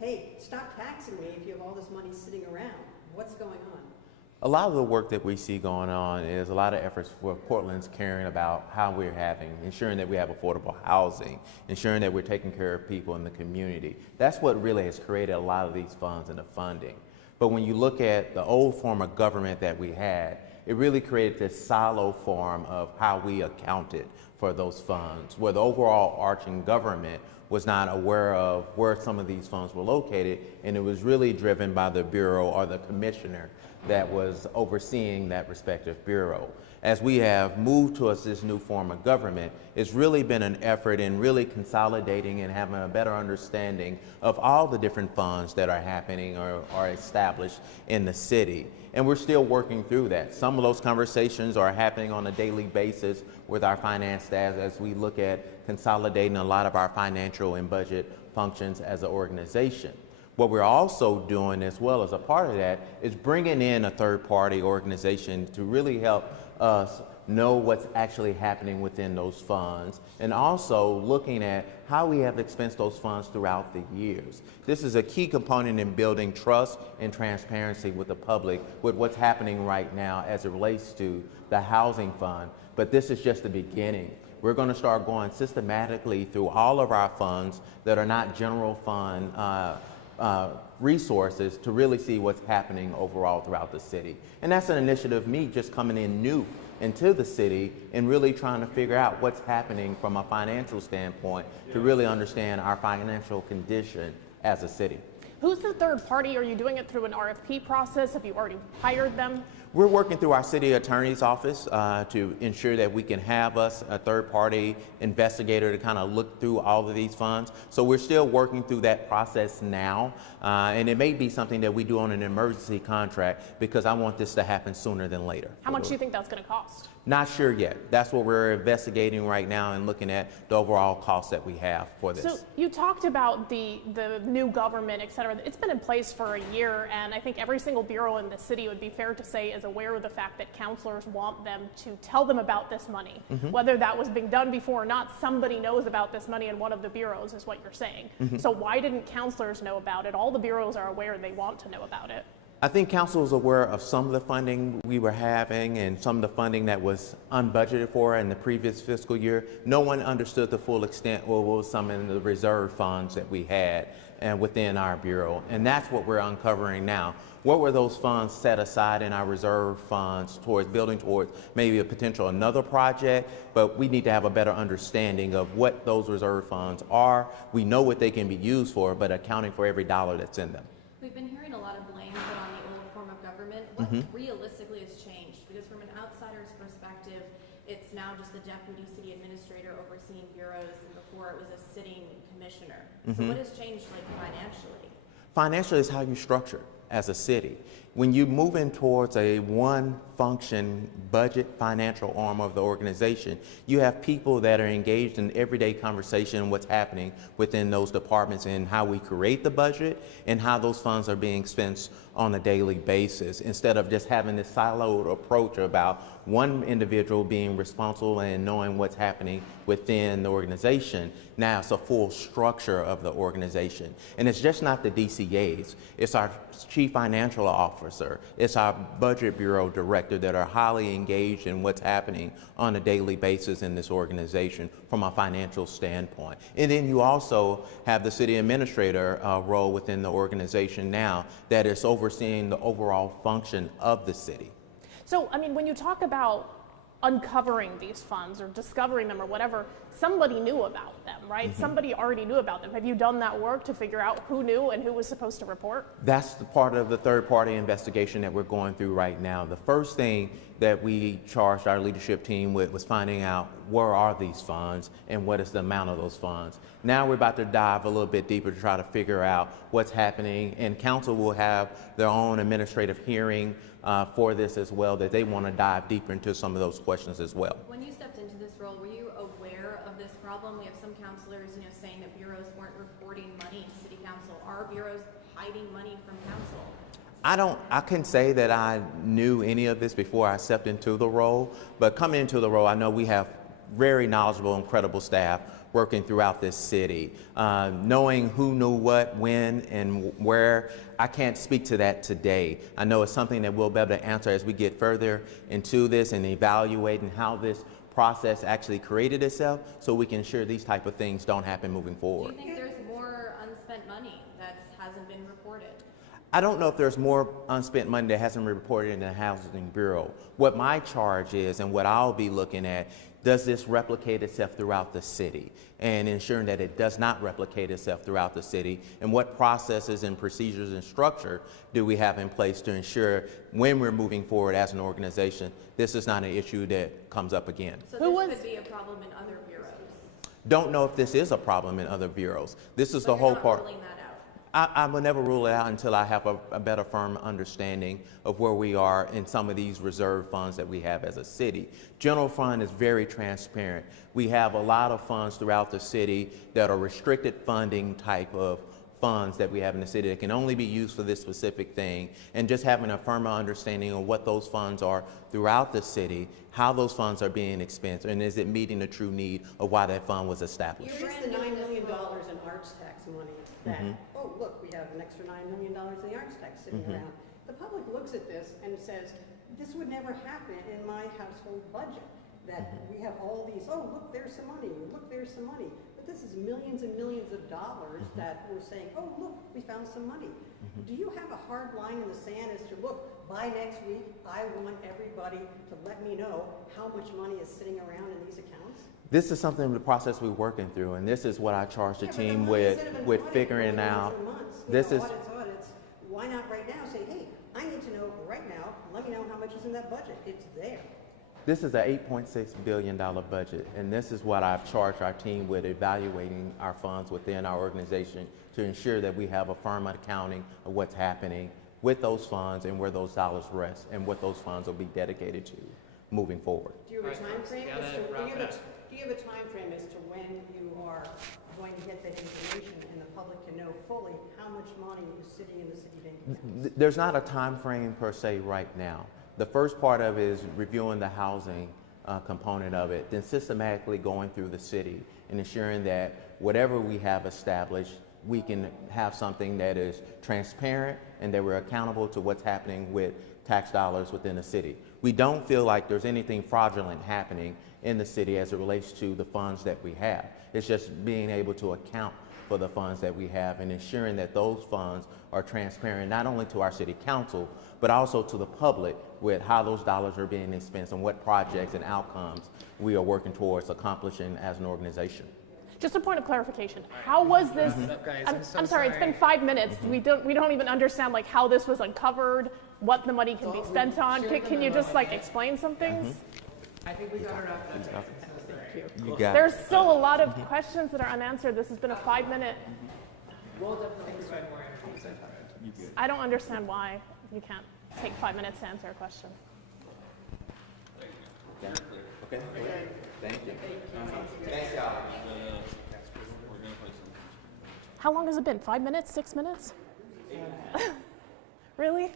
hey, stop taxing me if you have all this money sitting around. What's going on? A lot of the work that we see going on is a lot of efforts for Portland's caring about how we're ensuring that we have affordable housing, ensuring that we're taking care of people in the community. That's what really has created a lot of these funds and the funding. But when you look at the old form of government that we had, it really created this silo form of how we accounted for those funds, where the overall arching government was not aware of where some of these funds were located, and it was really driven by the bureau or the commissioner that was overseeing that respective bureau. As we have moved towards this new form of government, it's really been an effort in really consolidating and having a better understanding of all the different funds that are happening or are established in the city. And we're still working through that. Some of those conversations are happening on a daily basis with our finance staff as we look at consolidating a lot of our financial and budget functions as an organization. What we're also doing as well as a part of that is bringing in a third-party organization to really help us know what's actually happening within those funds, and also looking at how we have expensed those funds throughout the years. This is a key component in building trust and transparency with the public with what's happening right now as it relates to the housing fund. But this is just the beginning. We're going to start going systematically through all of our funds that are not general fund resources to really see what's happening overall throughout the city. And that's an initiative, me just coming in new into the city and really trying to figure out what's happening from a financial standpoint to really understand our financial condition as a city. Who's the third party? Are you doing it through an RFP process? Have you already hired them? We're working through our city attorney's office to ensure that we can have us a third-party investigator to kind of look through all of these funds. So we're still working through that process now, and it may be something that we do on an emergency contract because I want this to happen sooner than later. How much do you think that's going to cost? Not sure yet. That's what we're investigating right now and looking at the overall cost that we have for this. So you talked about the new government, et cetera. It's been in place for a year, and I think every single bureau in the city, would be fair to say, is aware of the fact that councilors want them to tell them about this money. Mm-hmm. Whether that was being done before or not, somebody knows about this money in one of the bureaus is what you're saying. Mm-hmm. So why didn't councilors know about it? All the bureaus are aware, they want to know about it. I think council is aware of some of the funding we were having and some of the funding that was unbudgeted for in the previous fiscal year. No one understood the full extent what was some of the reserve funds that we had and within our bureau. And that's what we're uncovering now. What were those funds set aside in our reserve funds towards building towards maybe a potential another project, but we need to have a better understanding of what those reserve funds are. We know what they can be used for, but accounting for every dollar that's in them. We've been hearing a lot of blame put on the old form of government. What realistically has changed? Because from an outsider's perspective, it's now just the deputy city administrator overseeing bureaus, and before it was a sitting commissioner. So what has changed, like, financially? Financially is how you structure as a city. When you move in towards a one function budget financial arm of the organization, you have people that are engaged in everyday conversation, what's happening within those departments and how we create the budget and how those funds are being spent on a daily basis, instead of just having this siloed approach about one individual being responsible and knowing what's happening within the organization. Now it's a full structure of the organization. And it's just not the DCAs, it's our chief financial officer, it's our budget bureau director that are highly engaged in what's happening on a daily basis in this organization from a financial standpoint. And then you also have the city administrator role within the organization now that is overseeing the overall function of the city. So, I mean, when you talk about uncovering these funds or discovering them or whatever, somebody knew about them, right? Somebody already knew about them. Have you done that work to figure out who knew and who was supposed to report? That's the part of the third-party investigation that we're going through right now. The first thing that we charged our leadership team with was finding out where are these funds and what is the amount of those funds. Now we're about to dive a little bit deeper to try to figure out what's happening, and council will have their own administrative hearing for this as well, that they want to dive deeper into some of those questions as well. When you stepped into this role, were you aware of this problem? We have some counselors, saying that bureaus weren't reporting money to city council. Are bureaus hiding money from council? I can say that I knew any of this before I stepped into the role, but coming into the role, I know we have very knowledgeable and credible staff working throughout this city. Knowing who knew what, when, and where, I can't speak to that today. I know it's something that we'll be able to answer as we get further into this and evaluating how this process actually created itself, so we can ensure these type of things don't happen moving Do forward. you think there's more unspent money that hasn't been reported? I don't know if there's more unspent money that hasn't been reported in the Housing Bureau. What my charge is and what I'll be looking at, does this replicate itself throughout the city, and ensuring that it does not replicate itself throughout the city, and what processes and procedures and structure do we have in place to ensure when we're moving forward as an organization, this is not an issue that comes up again. So Who this was- could be a problem in other bureaus. Don't know if this is a problem in other bureaus. This is But the you're whole not part. ruling that out. I will never rule it out until I have a better firm understanding of where we are in some of these reserve funds that we have as a city. General fund is very transparent. We have a lot of funds throughout the city that are restricted funding type of funds that we have in the city that can only be used for this specific thing, and just having a firmer understanding of what those funds are throughout the city, how those funds are being expensed, and is it meeting the true need of why that fund was established. Here's the $9 million in arts tax money that, oh, look, we have an extra $9 million in the arts tax sitting around. The public looks at this and says, this would never happen in my household budget. That we have all these, oh, look, there's some money, look, there's some money. But this is millions and millions of dollars that we're saying, oh, look, we found some money. Do you have a hard line in the sand as to, look, by next week, I want everybody to let me know how much money is sitting around in these accounts? This is something, the process we're working through, and this is what I charge the Yeah, but the team money with instead of an audit figuring going on out. for months, you This know, is, audits, why not right now say, hey, I need to know right now, let me know how much is in that budget. It's there. this is a $8.6 billion budget, and this is what I've charged our team with, evaluating our funds within our organization to ensure that we have a firm accounting of what's happening with those funds and where those dollars rest and what those funds will be dedicated to moving forward. Do you have a All right, time folks, frame we as to, gotta wrap it up. do you have a time frame as to when you are going to get that information and the public can know fully how much money is sitting in the city bank accounts? There's not a time frame per se right now. The first part of it is reviewing the housing component of it, then systematically going through the city and ensuring that whatever we have established, we can have something that is transparent and that we're accountable to what's happening with tax dollars within the city. We don't feel like there's anything fraudulent happening in the city as it relates to the funds that we have. It's just being able to account for the funds that we have and ensuring that those funds are transparent not only to our city council, but also to the public with how those dollars are being expensed and what projects and outcomes we are working towards accomplishing as an organization. Just a point of clarification. How was this? Guys, I'm sorry. It's been 5 minutes. We don't even understand like how this was uncovered, what the money can be spent on. Can you just like explain some things? I think we got it wrapped up. You got There's still a lot of questions that are unanswered. This has been a 5-minute. We'll definitely provide more information. I don't understand why you can't take 5 minutes to answer a question. Okay. Thank you. Thanks, y'all. How long has it been? 5 minutes? 6 minutes? Really?